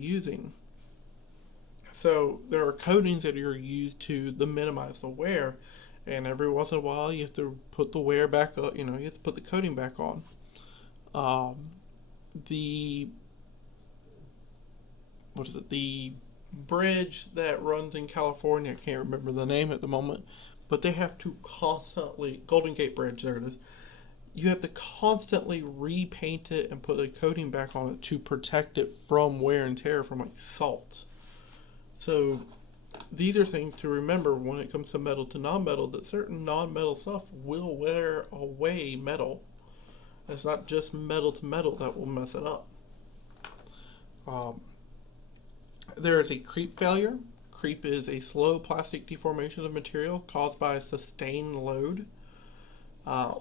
using. So there are coatings that are used to minimize the wear, and every once in a while you have to put the wear back up. You have to put the coating back on. Um, the what is it? The bridge that runs in California. I can't remember the name at the moment, but they have to constantly Golden Gate Bridge. There it is. You have to constantly repaint it and put a coating back on it to protect it from wear and tear from like salt. So these are things to remember when it comes to metal to non-metal, that certain non-metal stuff will wear away metal. It's not just metal to metal that will mess it up. Um, there is a creep failure. Creep is a slow plastic deformation of material caused by a sustained load. Uh,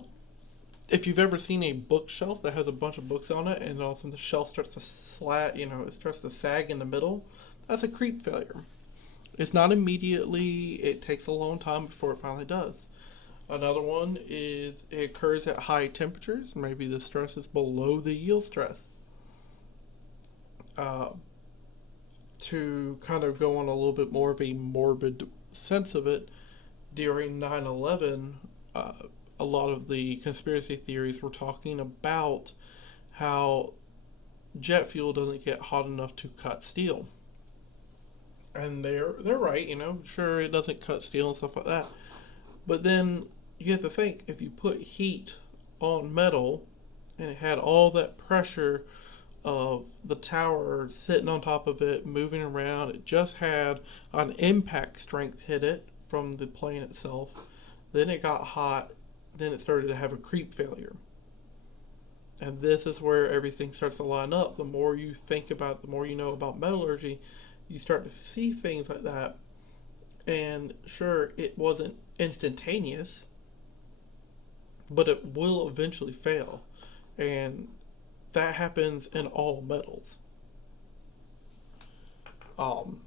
if you've ever seen a bookshelf that has a bunch of books on it and all of a sudden the shelf starts to it starts to sag in the middle, that's a creep failure. It's not immediately, it takes a long time before it finally does. Another one is it occurs at high temperatures. Maybe the stress is below the yield stress. Uh, to kind of go on a little bit more of a morbid sense of it, during 9/11, a lot of the conspiracy theories were talking about how jet fuel doesn't get hot enough to cut steel. And they're right, sure it doesn't cut steel and stuff like that. But then you have to think, if you put heat on metal and it had all that pressure of the tower sitting on top of it, moving around, it just had an impact strength hit it from the plane itself. Then it got hot, then it started to have a creep failure. And this is where everything starts to line up. The more you think about, the more you know about metallurgy, you start to see things like that. And sure, it wasn't instantaneous, but it will eventually fail. And that happens in all metals. Um,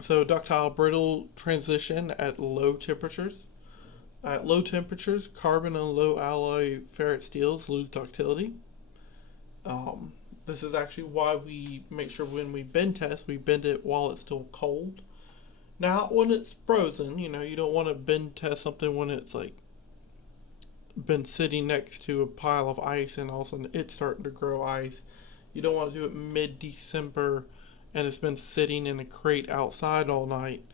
so ductile brittle transition at low temperatures. At low temperatures, carbon and low alloy ferrite steels lose ductility. This is actually why we make sure when we bend test, we bend it while it's still cold. Not when it's frozen. You don't want to bend test something when it's like been sitting next to a pile of ice and all of a sudden it's starting to grow ice. You don't want to do it mid-December and it's been sitting in a crate outside all night.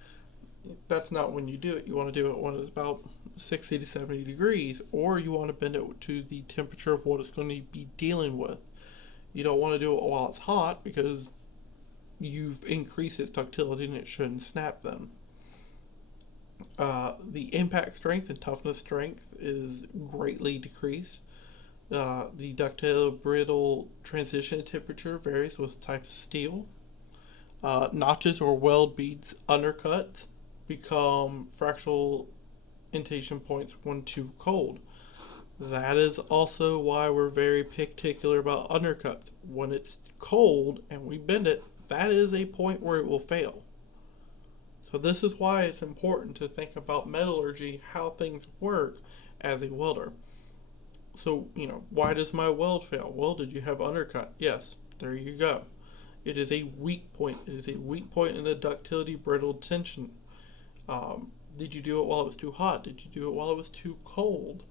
That's not when you do it. You want to do it when it's about 60 to 70 degrees, or you want to bend it to the temperature of what it's going to be dealing with. You don't want to do it while it's hot because you've increased its ductility and it shouldn't snap them. The impact strength and toughness strength is greatly decreased. The ductile brittle transition temperature varies with types of steel. Notches or weld beads undercuts become fractional indentation points when too cold. That is also why we're very particular about undercuts. When it's cold and we bend it, that is a point where it will fail. So this is why it's important to think about metallurgy, how things work as a welder. So, why does my weld fail? Well, did you have undercut? Yes, there you go. It is a weak point. It is a weak point in the ductility brittle tension. Did you do it while it was too hot? Did you do it while it was too cold?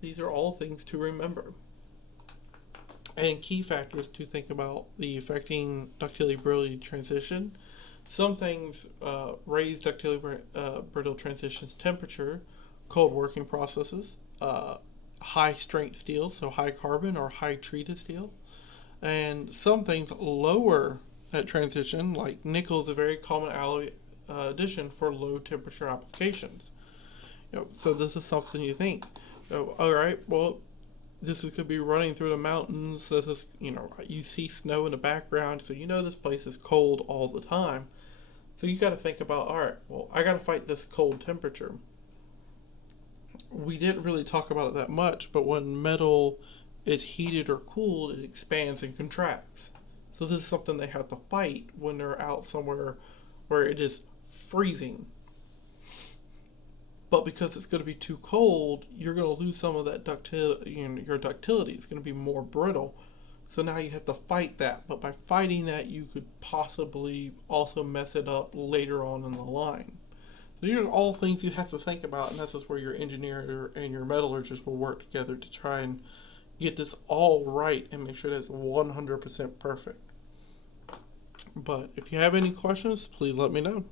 These are all things to remember. And key factors to think about the affecting ductility brittle transition. Some things raise ductility brittle transitions temperature, cold working processes, high strength steel, so high carbon or high treated steel. And some things lower that transition, like nickel is a very common alloy addition for low temperature applications. So this is something you think, all right, well, this could be running through the mountains. This is, you see snow in the background, so this place is cold all the time. So you got to think about, all right, well, I got to fight this cold temperature. We didn't really talk about it that much, but when metal is heated or cooled, it expands and contracts. So this is something they have to fight when they're out somewhere where it is freezing. But because it's going to be too cold, you're going to lose some of that ductility. Your ductility is going to be more brittle. So now you have to fight that. But by fighting that, you could possibly also mess it up later on in the line. So these are all things you have to think about, and this is where your engineer and your metallurgist will work together to try and get this all right and make sure that it's 100% perfect. But if you have any questions, please let me know.